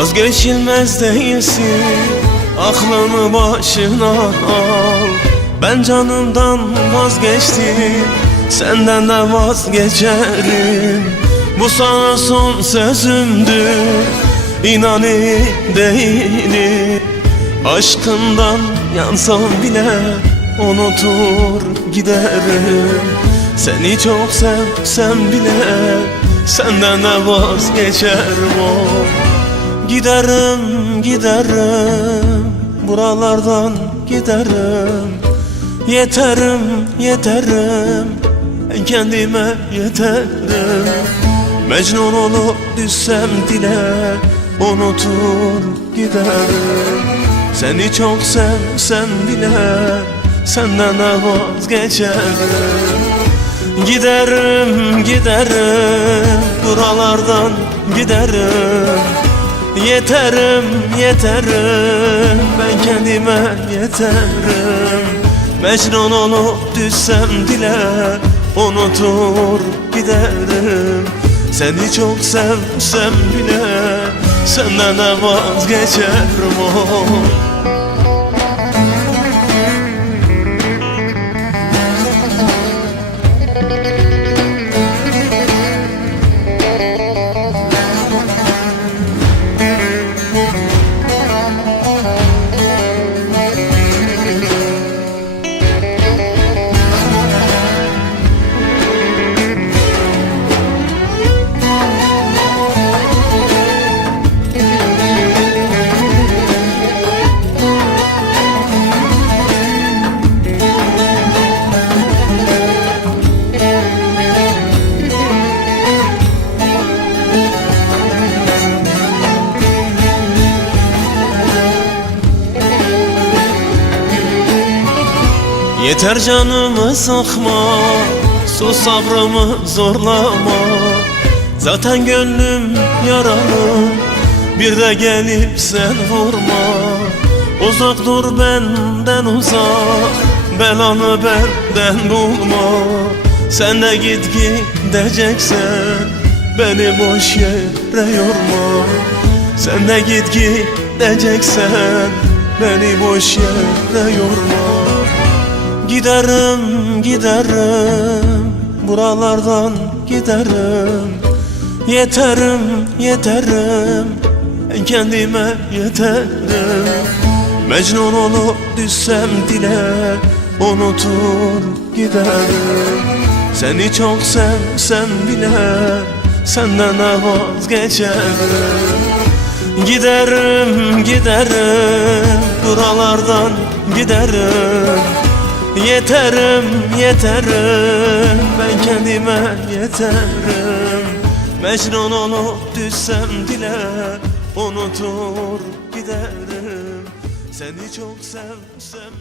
Vazgeçilmez değilsin, aklını başına al. Ben canımdan vazgeçtim, senden de vazgeçerim. Bu sana son sözümdür, inan iyi değilim. Aşkından yansam bile unutur giderim. Seni çok sevsem bile senden de vazgeçerim. Giderim, giderim, buralardan giderim. Yeterim, yeterim, ben kendime yeterim. Mecnun olup düşsem dile unutur giderim. Seni çok sevsem bile senden de vazgeçerim. Giderim, giderim, buralardan giderim. Yeterim, yeterim, ben kendime yeterim. Mecnun olup düşsem dile unutur giderim. Seni çok sevsem bile senden de vazgeçerim. Yeter canımı sıkma, sus sabrımı zorlama. Zaten gönlüm yaralı, bir de gelip sen vurma. Uzak dur benden uzak, belanı benden bulma. Sen de git gideceksen, beni boş yere yorma. Sen de git gideceksen, beni boş yere yorma. Giderim, giderim, buralardan giderim. Yeterim, yeterim, ben kendime yeterim. Mecnun olup düşsem dile unutur giderim. Seni çok sevsem bile senden de vazgeçerim. Giderim, giderim, buralardan giderim. Yeterim, yeterim, ben kendime yeterim. Mecnun olup düşsem dile unutur giderim. Seni çok sevsem